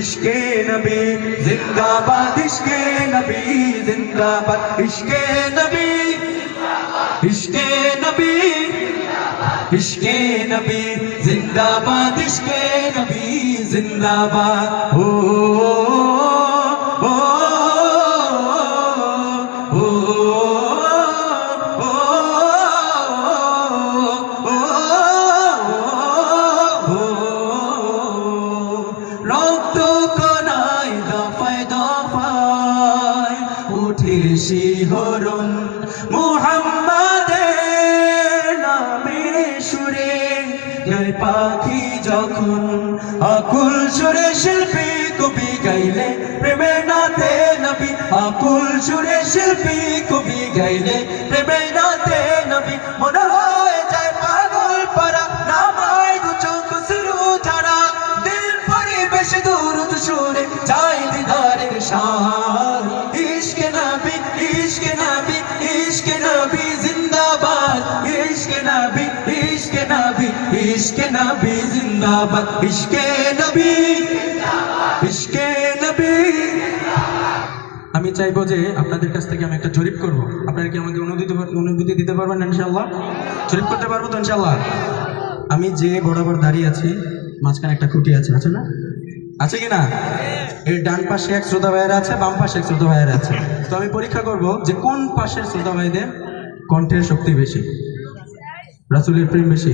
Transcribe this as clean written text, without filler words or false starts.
इश्के नबी जिंदाबाद, इश्के नबी जिंदाबाद, इश्के नबी, इश्के नबी, इश्के नबी जिंदाबाद, इश्के नबी जिंदाबाद। ओ রক্ত কণায় দফায় দফায় উঠে শিহরণ, মুহাম্মাদের নামে সুরে গায় পাখি যখন, আকুল সুরে শিল্পী কবি গাইলে প্রেমের নাতে নবী, আকুল সুরে শিল্পী কবি গাইলে প্রেমের নাতে নবী। মনে হয় যায় পাগল পারা, নামায় দু চোখ শুরু ধারা, দিল পরিবেশ দুরুদ সুরে চাই দিদারের শান। ইশকে নবী, ইশকে নবী, ইশকে নবী জিন্দাবাদ, ইশকে নবী, ইশকে নবী, ইশকে নবী জিন্দাবাদ, ইশকে নবী, ইশকে নবী। আমি চাইবো যে আপনাদের কাছ থেকে আমি একটা জরিপ করব, আপনারা কি আমাকে অনুভূতি দিতে পারবেন ইনশাআল্লাহ? জরিপ করতে পারবো তো ইনশাআল্লাহ? আমি যে বরাবর দাঁড়িয়ে আছি, মাঝখানে একটা খুঁটি আছে, আছে না? আছে কি না? এর ডান পাশে এক শ্রোতা ভাইয়েরা আছে, বাম পাশে এক শ্রোতা ভাইয়েরা আছে। তো আমি পরীক্ষা করব যে কোন পাশের শ্রোতা ভাইদের কণ্ঠের শক্তি বেশি, রাসূলের প্রেম বেশি।